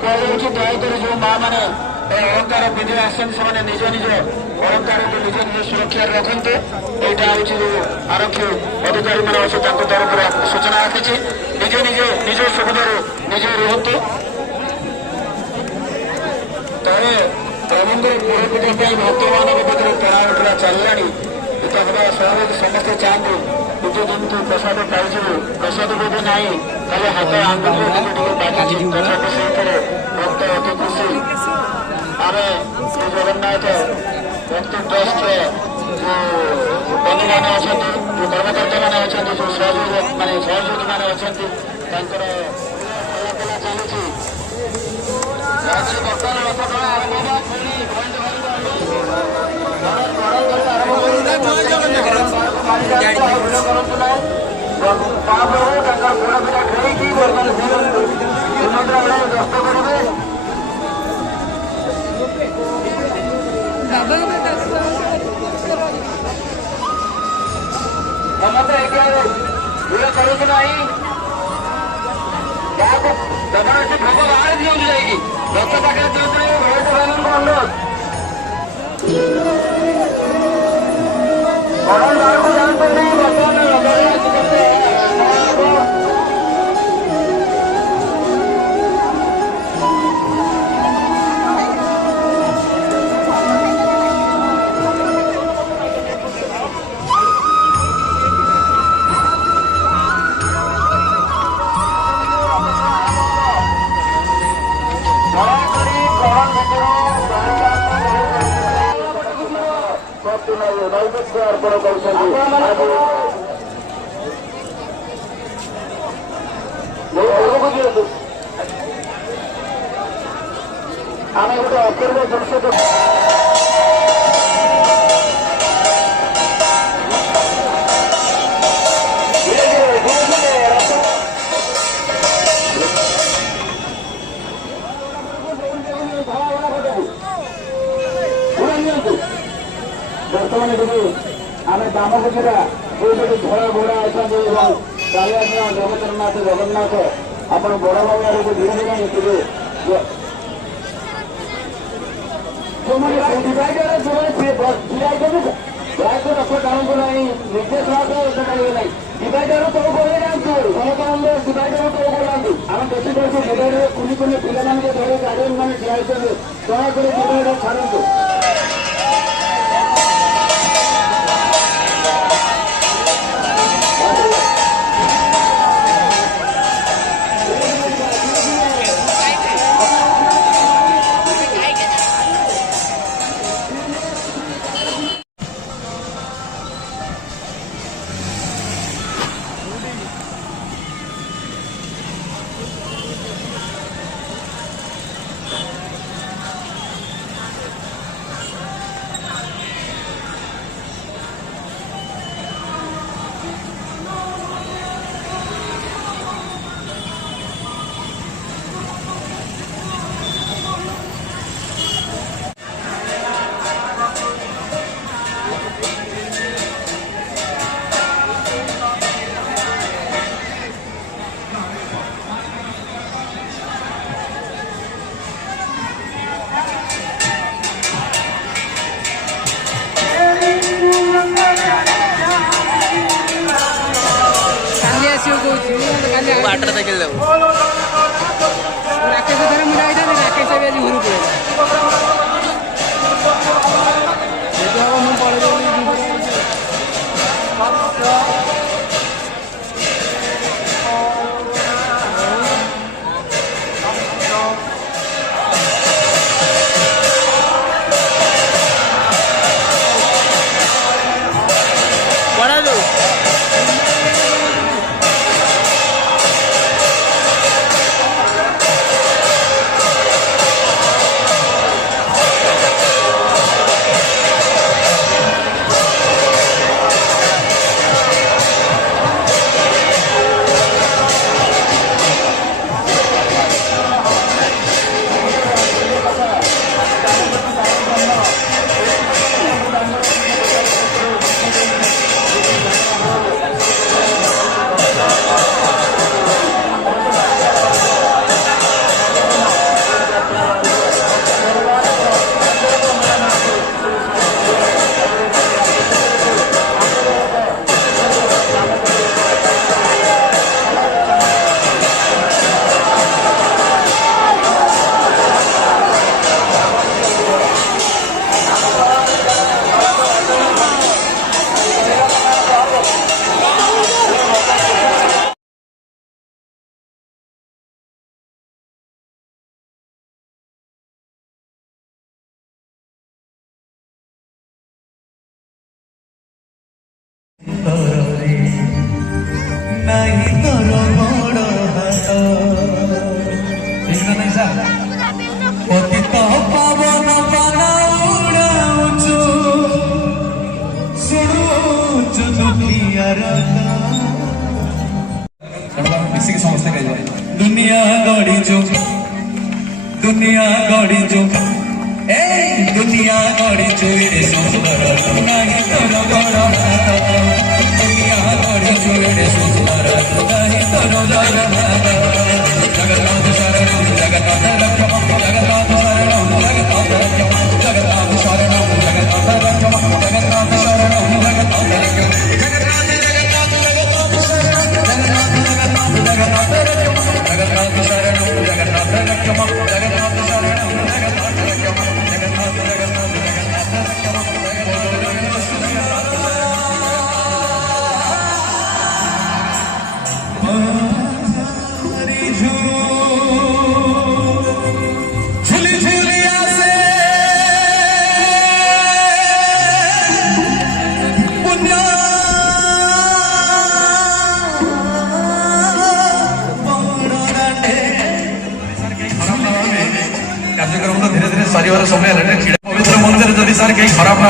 କୁହାଯାଉଛି ଦୟାକରି ଯେଉଁ ମା ମାନେ ଅଳଙ୍କାର ପିନ୍ଧି ଆସନ୍ତି ସେମାନେ ନିଜ ନିଜ ଅଳଙ୍କାରକୁ ନିଜ ନିଜ ସୁରକ୍ଷାରେ ରଖନ୍ତୁ। ଏଇଟା ହେଉଛି ଯେଉଁ ଆରକ୍ଷୀ ଅଧିକାରୀ ମାନେ ଅଛି ତାଙ୍କ ତରଫରୁ ସୂଚନା ଆସିଛି। ନିଜେ ନିଜେ ନିଜ ସୁବିଧାରେ ନିଜେ ରୁହନ୍ତୁ। ତଳେ ପ୍ରଭୁଙ୍କର ପୋଡ଼ ପୂଜା ପାଇଁ ଭକ୍ତମାନଙ୍କ ପାଖରେ ପଣାଉଠା ଚାଲିଲାଣି। ଏଟା ହେବା ସ୍ୱାଭାବିକ, ସମସ୍ତେ ଚାହାନ୍ତି ନିଜେ ଯେମିତି ପ୍ରସାଦ ପାଇଯିବୁ। ପ୍ରସାଦ ବୋଧେ ନାହିଁ, ଖାଲି ହାତ ଆଙ୍ଗୁଠିରେ ଟିକେ ଟିକେ ବାଜିଛି, ତଥାପି ସେଇଥିରେ ଭକ୍ତ ଅତି ଖୁସି। ଆମେ ଶ୍ରୀ ଜଗନ୍ନାଥ ଭକ୍ତି ଟ୍ରଷ୍ଟର ଯେଉଁ ବନ୍ଧୁମାନେ ଅଛନ୍ତି, ଯେଉଁ କର୍ମକର୍ତ୍ତାମାନେ ଅଛନ୍ତି, ଯେଉଁ ସହଯୋଗୀମାନେ ଅଛନ୍ତି, ତାଙ୍କର ଚଲାଚଲା ଚାଲିଛି। ବର୍ତ୍ତମାନ ରଥ ଟଣା ଆରମ୍ଭ ହେବା। କରନ୍ତୁ ନାହିଁ ମହାପ୍ରଭୁ ତାଙ୍କର ପୋଡ଼ ପିଠା ଖେଳିକି ବର୍ତ୍ତମାନ ଶ୍ରୀମନ୍ଦିର ବେଳେ ଗସ୍ତ କରିବେ। ସମସ୍ତେ ଭିଡ଼ କରନ୍ତୁ ନାହିଁ। ଯାହାକୁ ଜଗନ୍ନାଥ ଭୋଗ ବାହାରେ ଦିଅନ୍ତୁ, ଯାଇକି ରଥ ପାଖରେ ଦିଅନ୍ତୁ ନାହିଁ। ଘରକୁ ଭାଇମାନଙ୍କୁ ଅନୁରୋଧ। ବରଂ ବାହାରକୁ ଯାଆନ୍ତୁ ନାହିଁ। ବର୍ତ୍ତମାନ ଜଗନ୍ନାଥ କେତେ ନୈବେଦ୍ୟ ଅର୍ପଣ କରୁଛନ୍ତି। ଆମେ ଗୋଟେ ଅପୂର୍ବ ଦୃଶ୍ୟ ବର୍ତ୍ତମାନ ଏଠି ଆମେ ଦାମକୁଚିରା ଯୋଉଠି ଧଳା ଘୋଡ଼ା ଅଛନ୍ତି ଏବଂ କାଳିଆ ଜଗନ୍ନାଥ ଆପଣ ବଡ଼ ବାବୁ ଆଡ଼କୁ ଧୀରେ ଧୀରେ ଟିକେ ଯେଉଁମାନେ ଡିଭାଇଡର ଯେଉଁମାନେ ଛିଡ଼ା ହେଇଛନ୍ତି ପ୍ରାୟତଃ ରଥ ଟାଣନ୍ତୁ ନାହିଁ। ନିର୍ଦ୍ଦେଶ ଭାବେ ରଥ ଟାଣିବେ ନାହିଁ। ଡିଭାଇଡର ତଳକୁ ଓହ୍ଲାଇ ଯାଆନ୍ତୁ। ସମସ୍ତଙ୍କ ଡିଭାଇଡର ତଳକୁ ଓହ୍ଲାନ୍ତୁ। ଆମେ ଦେଖିପାରୁଛୁ ଡିଭାଇଡର କୁନି କୁନି ପିଲାମାନଙ୍କୁ ଧରି ଗାର୍ଡିଆନ୍ ମାନେ ଠିଆ ହେଇଛନ୍ତି। ଦୟାକରି ଡିଭାଇଡର ଛାଡ଼ନ୍ତୁ। वाटर तक राकेश मुझे राकेश घूरी ତରରେ ନାହିଁ ତୋର ଗୋଡ଼ ହାତ ଠିକ ନା ନାହିଁ ସାର୍ ପତିତ ପାବନ ପାନ ଉଡ଼ାଉଛୁ ଶୁଣୁଛୁ ଦୁଃଖିଆର ମିଶିକି ସମସ୍ତେ ଗାଇବା ଦୁନିଆ ଗଢ଼ିଛୁ ଦୁନିଆ ଗଢ଼ିଛୁ ଏ ଦୁନିଆ ଗଢ଼ିଛୁ ଏଡ଼େ ସୁନ୍ଦର ନାହିଁ ତୋର ଗୋଡ଼ ହାତ ଦୁନିଆ ଗଢ଼ିଛୁ ଏଡ଼େ ସୁନ୍ଦର ନାହିଁ ତୋର ଗୋଡ଼ ହାତ ଜଗନ୍ନାଥ ଶରଣଂ ଜଗନ୍ନାଥ ରକ୍ଷମଂ ଜଗନ୍ନାଥ ଶରଣଂ ଜଗନ୍ନାଥ ରକ୍ଷମଂ ଜଗନ୍ନାଥ ଶରଣଂ ଜଗନ୍ନାଥ ରକ୍ଷମଂ ଜଗନ୍ନାଥ ଶରଣଂ ଜଗନ୍ନାଥ ରକ୍ଷମଂ ଜଗନ୍ନାଥ ଜଗନ୍ନାଥ ଜଗନ୍ନାଥ ଶରଣଂ ଜଗନ୍ନାଥ ଜଗନ୍ନାଥ ଜଗନ୍ନାଥ ରକ୍ଷମଂ ଜଗନ୍ନାଥ ଶରଣଂ ଜଗନ୍ନାଥ ରକ୍ଷମଂ ଜଗନ୍ନାଥ ଶରଣଂ ଜଗନ୍ନାଥ ରକ୍ଷମଂ ଜଗନ୍ନାଥ ଜଗନ୍ନାଥ ଜଗନ୍ନାଥ ରକ୍ଷମଂ ঝুলি ঝুলি আসে পুণ্য କାର୍ଯ୍ୟକ୍ରମ ତ ଧୀରେ ଧୀରେ ସରିବାର ସମୟ ହେଲାଣି ପବିତ୍ର ମନ୍ଦିର ଯଦି ସାର୍ କେହି ଖରାପ